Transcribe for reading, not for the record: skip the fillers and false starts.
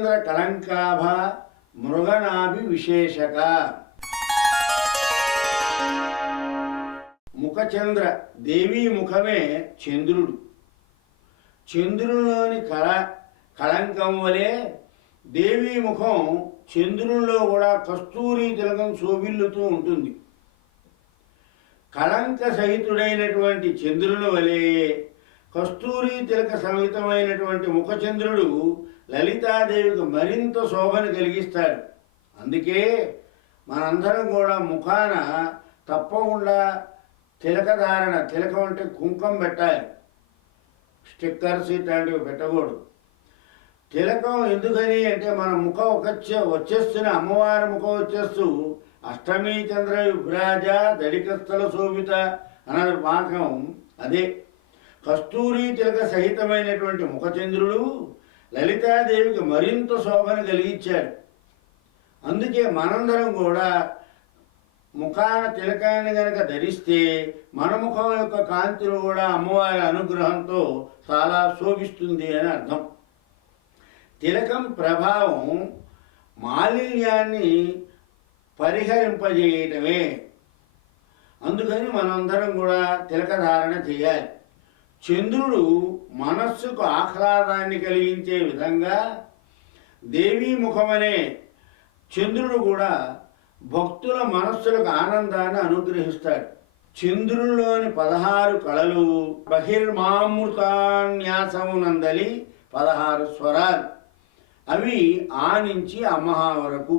ముఖచంద్ర కళంకాభ మృగనాభి విశేషక. ముఖచంద్ర దేవీ ముఖమే చంద్రుడు. చంద్రునిలోని కళంకం వలె దేవీ ముఖం చంద్రునిలో కూడా కస్తూరి తిలకం శోభిల్లుతూ ఉంటుంది. కళంక సహితుడైనటువంటి చంద్రుని వలె కస్తూరి తిలక సహితమైనటువంటి ముఖచంద్రుడు లలితాదేవికి మరింత శోభను కలిగిస్తాడు. అందుకే మనందరం కూడా ముఖాన తప్పకుండా తిలకధారణ, తిలకం అంటే కుంకం పెట్టాలి, స్టిక్కర్స్ ఇట్లాంటివి పెట్టకూడదు. తిలకం ఎందుకని అంటే మన ముఖం వచ్చేస్తున్న అమ్మవారి ముఖం వచ్చేస్తూ అష్టమీ చంద్ర విభ్రాజ దడికస్థల శోభిత అన్న వాక్యం అదే. కస్తూరి తిలక సహితమైనటువంటి ముఖచంద్రుడు లలితాదేవికి మరింత శోభను కలిగించాడు. అందుకే మనందరం కూడా ముఖాన తిలకాన్ని గనక ధరిస్తే మన ముఖం యొక్క కాంతిలో కూడా అమ్మవారి అనుగ్రహంతో చాలా శోభిస్తుంది అని అర్థం. తిలకం ప్రభావం మాలిన్యాన్ని పరిహరింపజేయటమే. అందుకని మనందరం కూడా తిలకధారణ చేయాలి. చంద్రుడు మనస్సుకు ఆహ్లాదాన్ని కలిగించే విధంగా దేవీ ముఖమనే చంద్రుడు కూడా భక్తుల మనస్సులకు ఆనందాన్ని అనుగ్రహిస్తాడు. చంద్రుల్లోని 16 కళలు బహిర్మామృతాన్యాసమునందలి 16 స్వరాలు. అవి ఆ నుంచి అమహా వరకు.